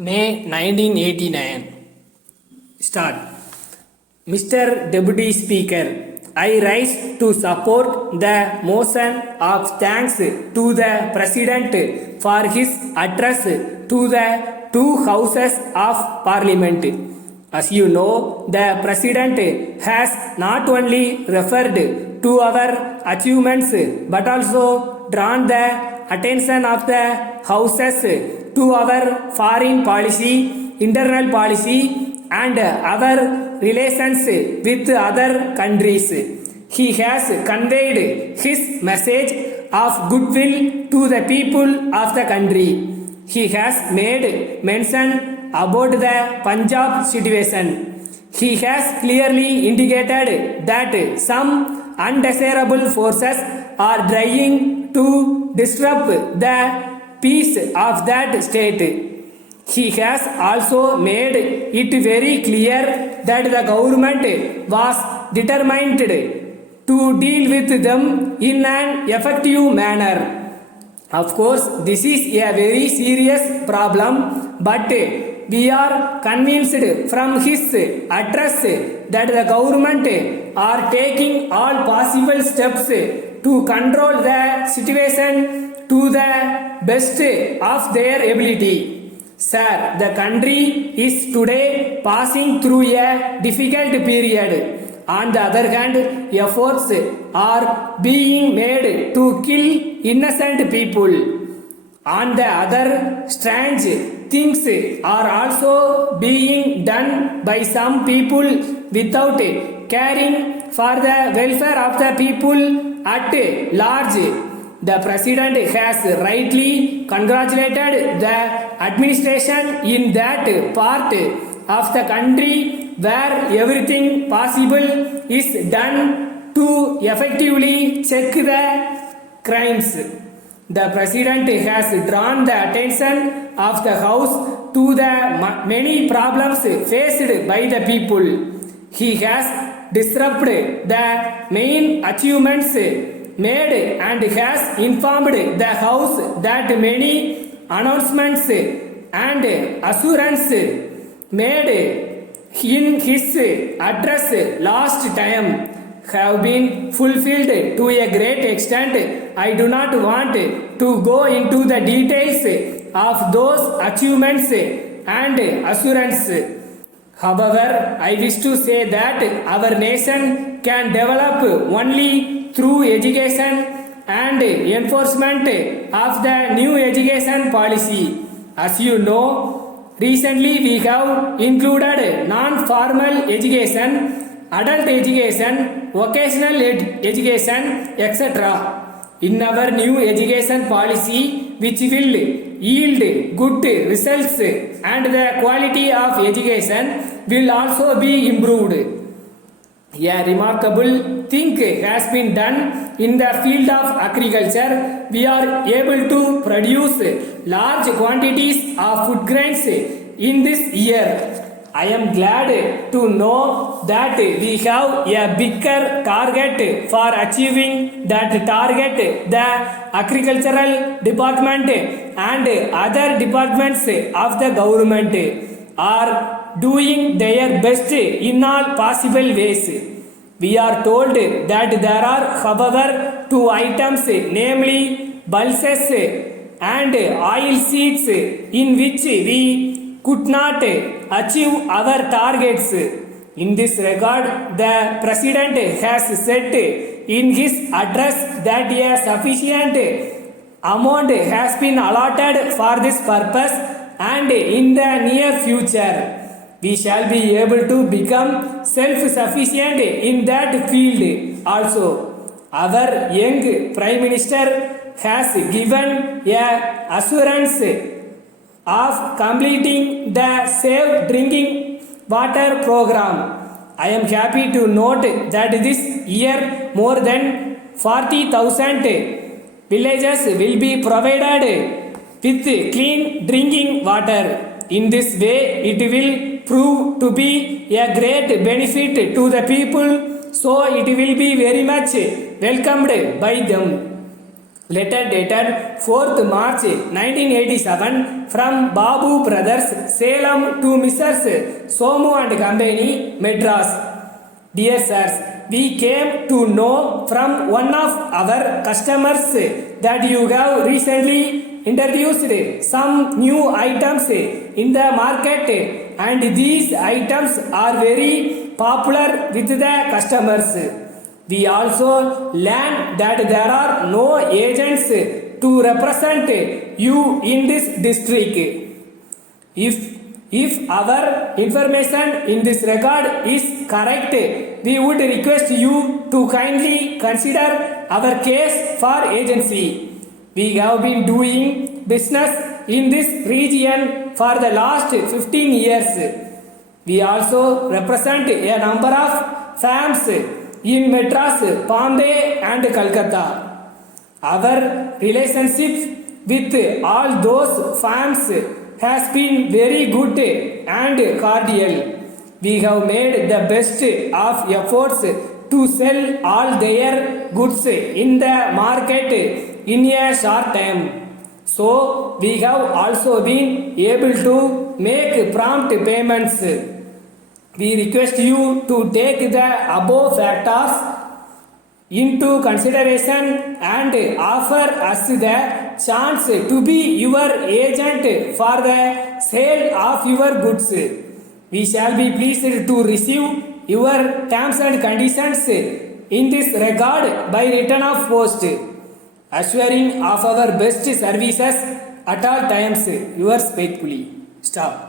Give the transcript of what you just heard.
May 1989. Start. Mr. Deputy Speaker, I rise to support the motion of thanks to the President for his address to the two houses of Parliament. As you know, the President has not only referred to our achievements but also drawn the attention of the houses to our foreign policy, internal policy, and our relations with other countries. He has conveyed his message of goodwill to the people of the country. He has made mention about the Punjab situation. He has clearly indicated that some undesirable forces are trying to disrupt the peace of that state. He has also made it very clear that the government was determined to deal with them in an effective manner. Of course, this is a very serious problem, but we are convinced from his address that the government are taking all possible steps to control the situation to the best of their ability. Sir, the country is today passing through a difficult period. On the other hand, efforts are being made to kill innocent people. On the other, strange things are also being done by some people without caring for the welfare of the people at large. The President has rightly congratulated the administration in that part of the country where everything possible is done to effectively check the crimes. The President has drawn the attention of the House to the many problems faced by the people. He has disrupted the main achievements made and has informed the House that many announcements and assurances made in his address last time have been fulfilled to a great extent. I do not want to go into the details of those achievements and assurances. However, I wish to say that our nation can develop only through education and enforcement of the new education policy. As you know, recently we have included non-formal education, adult education, vocational education, etc. in our new education policy, which will yield good results, and the quality of education will also be improved. A remarkable thing has been done in the field of agriculture. We are able to produce large quantities of food grains in this year. I am glad to know that we have a bigger target for achieving that target. The agricultural department and other departments of the government are doing their best in all possible ways. We are told that there are, however, two items, namely pulses and oil seeds, in which we could not achieve our targets. In this regard, the President has said in his address that a sufficient amount has been allotted for this purpose, and in the near future we shall be able to become self-sufficient in that field also. Our young Prime Minister has given a assurance of completing the Safe Drinking Water program. I am happy to note that this year more than 40,000 villages will be provided with clean drinking water. In this way, it will prove to be a great benefit to the people, so it will be very much welcomed by them. Letter dated 4th March 1987 from Babu Brothers, Salem to Mrs. Somu and Company, Madras. Dear sirs, we came to know from one of our customers that you have recently introduced some new items in the market, and these items are very popular with the customers. We also learned that there are no agents to represent you in this district. If our information in this regard is correct, we would request you to kindly consider our case for agency. We have been doing business in this region for the last 15 years. We also represent a number of firms in Madras, Bombay and Calcutta. Our relationship with all those firms has been very good and cordial. We have made the best of efforts to sell all their goods in the market in a short time. So we have also been able to make prompt payments. We request you to take the above factors into consideration and offer us the chance to be your agent for the sale of your goods. We shall be pleased to receive your terms and conditions in this regard by return of post, assuring of our best services at all times. Yours faithfully. Stop.